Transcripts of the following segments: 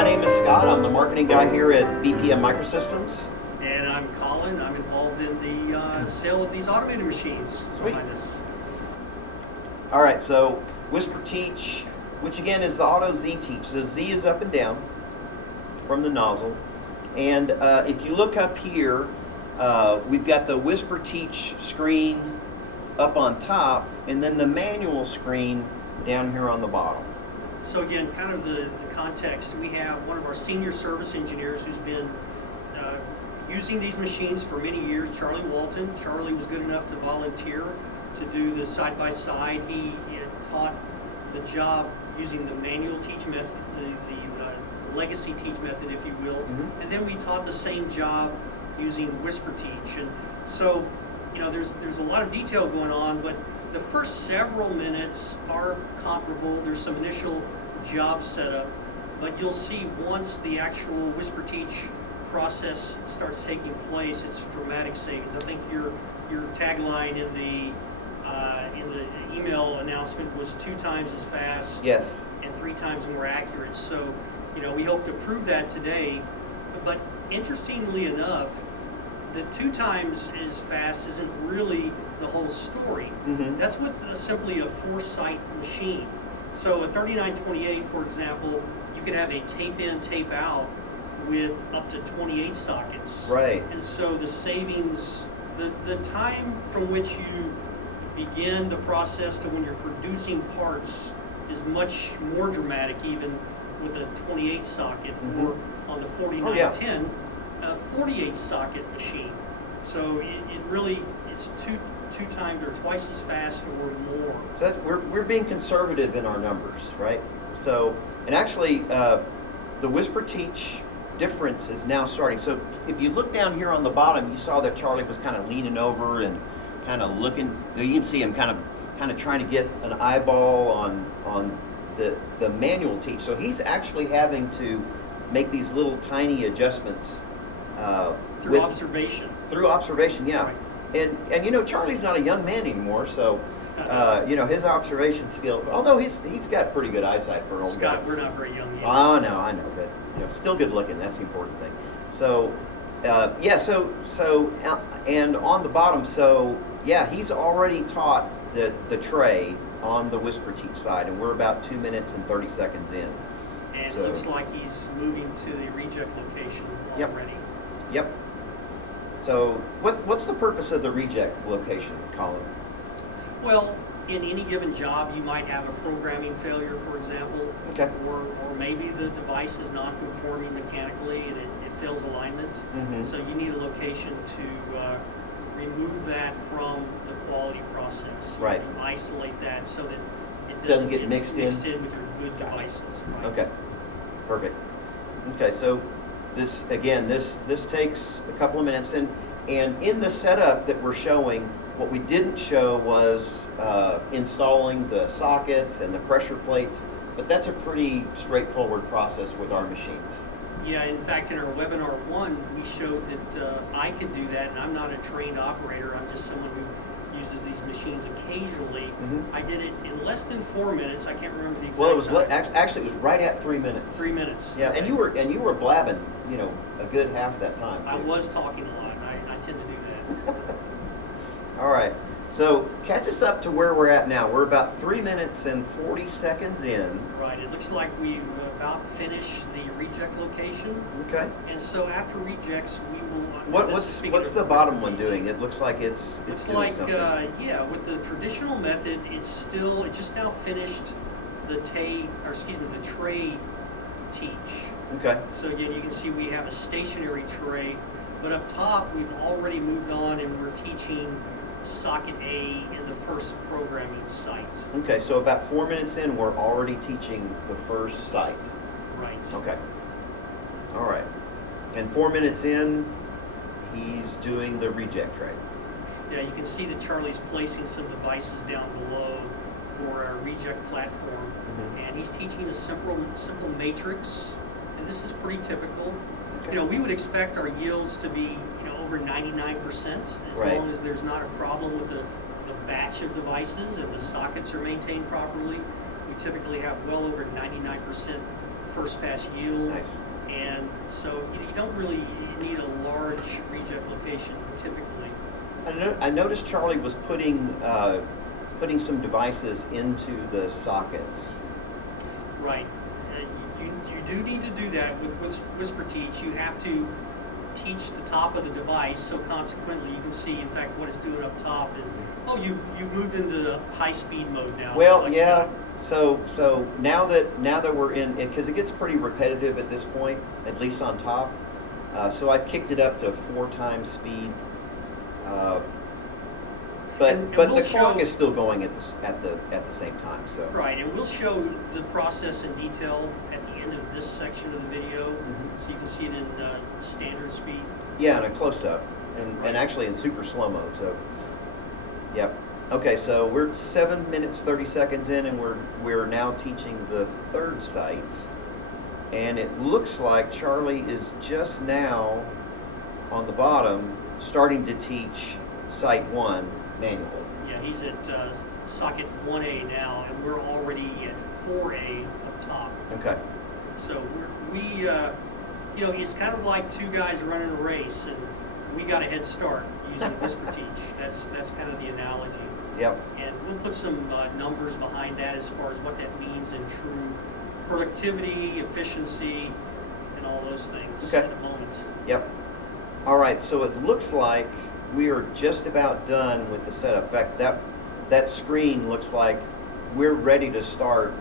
My name is Scott. I'm the marketing guy here at BPM Microsystems. And I'm Colin. I'm involved in the sale of these automated machines behind us. All right, so WhisperTeach, which again is the Auto Z Teach. So Z is up and down from the nozzle. And if you look up here, we've got the WhisperTeach screen up on top, and then the manual screen down here on the bottom. So again, kind of the context, we have one of our senior service engineers who's been using these machines for many years, Charlie Walton. Charlie was good enough to volunteer to do the side-by-side. He taught the job using the manual teach method, the legacy teach method, if you will. Mm-hmm. And then we taught the same job using WhisperTeach. And so, you know, there's a lot of detail going on, but the first several minutes are comparable. There's some initial job setup, but you'll see once the actual WhisperTeach process starts taking place, it's dramatic savings. I think your tagline in the email announcement was 2 times as fast, yes, and 3 times more accurate. So, you know, we hope to prove that today. But interestingly enough, the 2 times as fast isn't really the whole story. Mm-hmm. That's with simply a 4-site machine. So a 3928, for example, you can have a tape in, tape out with up to 28 sockets. Right. And so the savings, the time from which you begin the process to when you're producing parts is much more dramatic, even with a 28 socket, mm-hmm. or on the 4910, a 48 socket machine. So it really is two times or twice as fast or more. So we're being conservative in our numbers, right? So, and actually, the WhisperTeach difference is now starting. So if you look down here on the bottom, you saw that Charlie was kind of leaning over and kind of looking. You can see him kind of trying to get an eyeball on the manual teach. So he's actually having to make these little tiny adjustments through observation. Through observation, yeah. Right. And you know, Charlie's not a young man anymore, so you know, his observation skill, although he's got pretty good eyesight for an old guy. Scott, we're not very young yet. Oh, no, I know, but you know, still good looking. That's the important thing. So yeah, so and on the bottom, so yeah, he's already taught the tray on the WhisperTeach side, and we're about 2 minutes and 30 seconds in. And it looks like he's moving to the reject location already. Yep. So what's the purpose of the reject location, Colin? Well, in any given job, you might have a programming failure, for example, okay. or maybe the device is non-conforming mechanically and it fails alignment. Mm-hmm. So you need a location to remove that from the quality process. Right. You isolate that so that it doesn't get mixed in with your good devices. Right? Okay. Perfect. Okay, so this takes a couple of minutes, and in the setup that we're showing, what we didn't show was installing the sockets and the pressure plates, but that's a pretty straightforward process with our machines. Yeah, in fact, in our webinar 1, we showed that I could do that, and I'm not a trained operator. I'm just someone who uses these machines occasionally. Mm-hmm. I did it in less than 4 minutes. I can't remember the exact Well, it was time. Actually it was right at 3 minutes. 3 minutes. Yeah, okay. and you were blabbing, you know, a good half of that time. I was talking a lot. I tend to do that. All right. So catch us up to where we're at now. We're about 3 minutes and 40 seconds in. Right. It looks like we've about finished the reject location. Okay. And so after rejects, we will. What's the bottom one doing? It looks like it's Looks doing like something. Yeah, with the traditional method, it just now finished the tray teach. Okay. So again, you can see we have a stationary tray, but up top we've already moved on and we're teaching socket A in the first programming site. Okay, so about 4 minutes in, we're already teaching the first site. Right. Okay. All right. And 4 minutes in, he's doing the reject tray. Yeah, you can see that Charlie's placing some devices down below for our reject platform, mm-hmm. and he's teaching a simple matrix, and this is pretty typical. Okay. You know, we would expect our yields to be over 99% as right. long as there's not a problem with the batch of devices and the sockets are maintained properly. We typically have well over 99% first pass yield. Nice. And so you don't really need a large reject location typically. I noticed Charlie was putting some devices into the sockets. Right. You do need to do that with WhisperTeach. You have to teach the top of the device, so consequently you can see, in fact, what it's doing up top. And oh, you've moved into high-speed mode now. Well, like yeah. Scott. So now that we're in, because it gets pretty repetitive at this point, at least on top. So I've kicked it up to 4 times speed. But we'll the clock show- is still going at the same time. So Right, and we'll show the process in detail at the end of this section of the video, Mhm. so you can see it in standard speed. yeah, and a close up, Right. and actually in super slow mo. So, yep. Okay, so we're 7 minutes 30 seconds in, and we're now teaching the third site, and it looks like Charlie is just now on the bottom starting to teach site 1 manual. Yeah, he's at socket 1A now, and we're already at 4A up top. Okay. So it's kind of like two guys running a race, and we got a head start using WhisperTeach. That's kind of the analogy. Yep. And we'll put some numbers behind that as far as what that means in true productivity, efficiency, and all those things Okay. in a moment. Yep. All right, so it looks like we are just about done with the setup. In fact, that screen looks like we're ready to start.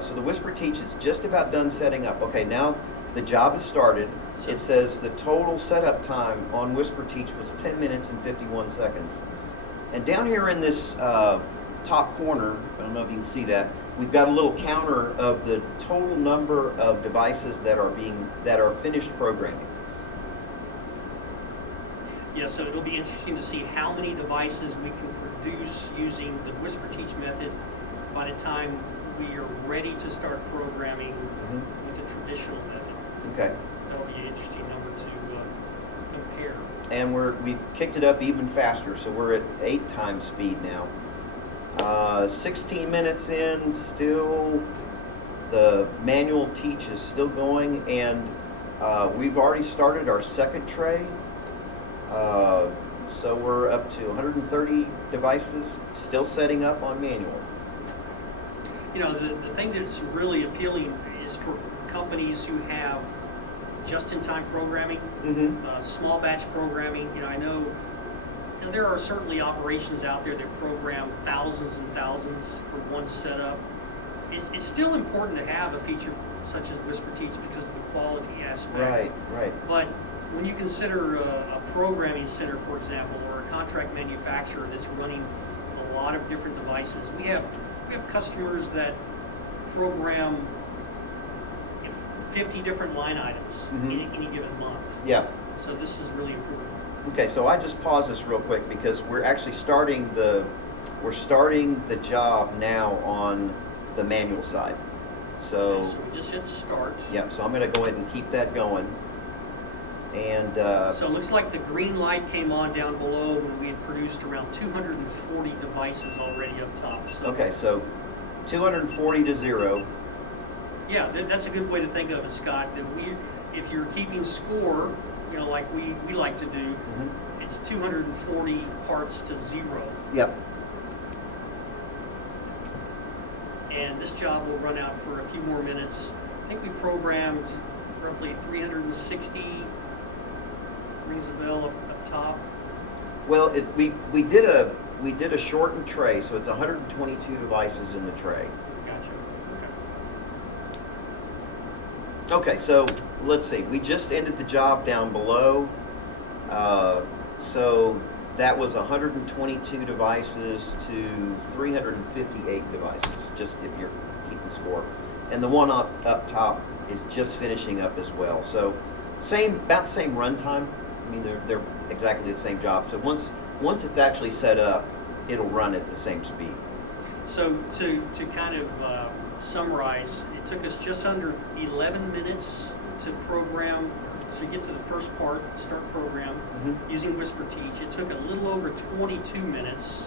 So the WhisperTeach is just about done setting up. Okay, now the job has started. It says the total setup time on WhisperTeach was 10 minutes and 51 seconds. And down here in this top corner, I don't know if you can see that, we've got a little counter of the total number of devices that are finished programming. Yeah, so it'll be interesting to see how many devices we can produce using the WhisperTeach method by the time we are ready to start programming with the traditional method. Okay. That'll be an interesting number to compare. And we've kicked it up even faster, so we're at 8 times speed now. 16 minutes in, still the manual teach is still going, and we've already started our second tray. So we're up to 130 devices, still setting up on manual. You know, the thing that's really appealing is for companies who have just-in-time programming, small batch programming. I know there are certainly operations out there that program thousands and thousands for one setup. It's still important to have a feature such as WhisperTeach because of the quality aspect. Right. But when you consider a programming center, for example, or a contract manufacturer that's running a lot of different devices, we have customers that program 50 different line items in any given month. Yeah. So this is really important. Okay, so I just pause this real quick because we're actually starting the job now on the manual side. So, Okay, so we just hit start. yeah, so I'm going to go ahead and keep that going. And So it looks like the green light came on down below when we had produced around 240 devices already up top. So, okay, so 240 to 0. yeah, that's a good way to think of it, Scott. That if you're keeping score, like we like to do, it's 240 parts to 0. Yep. And this job will run out for a few more minutes. I think we programmed roughly 360. Rings a bell up top. Well, we did a shortened tray, so it's 122 devices in the tray. Gotcha. Okay, so let's see. We just ended the job down below. So that was 122 devices to 358 devices, just if you're keeping score. And the one up top is just finishing up as well. So about the same runtime. I mean, they're exactly the same job. So once it's actually set up, it'll run at the same speed. So to kind of summarize, it took us just under 11 minutes to program, to get to the first part, start program, using WhisperTeach. It took a little over 22 minutes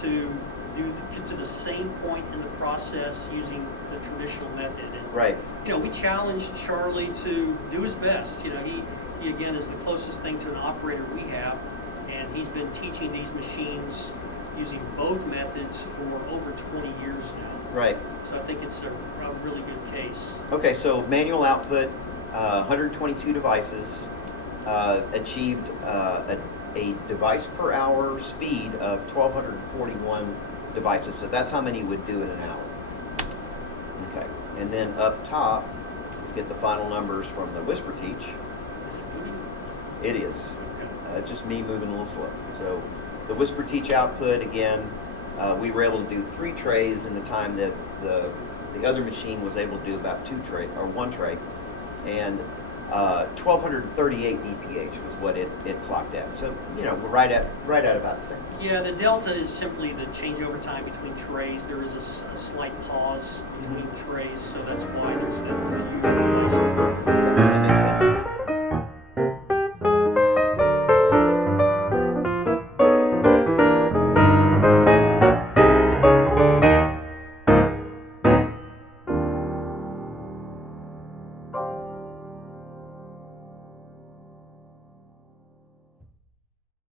to get to the same point in the process using the traditional method. And, Right. you know, we challenged Charlie to do his best. You know, he again is the closest thing to an operator we have, and he's been teaching these machines using both methods for over 20 years now. Right. So I think it's a really good case. Okay, so manual output, 122 devices, achieved a device per hour speed of 1,241 devices. So that's how many would do in an hour. Okay, and then up top, let's get the final numbers from the WhisperTeach. Is it moving? It is. Okay. It's just me moving a little slow. So the WhisperTeach output, again, we were able to do 3 trays in the time that the other machine was able to do about 2 tray or 1 tray, and 1,238 BPH was what it clocked at. So you know, we're right at about the same. Yeah, the delta is simply the changeover time between trays. There is a slight pause between trays, so that's why there's that few devices.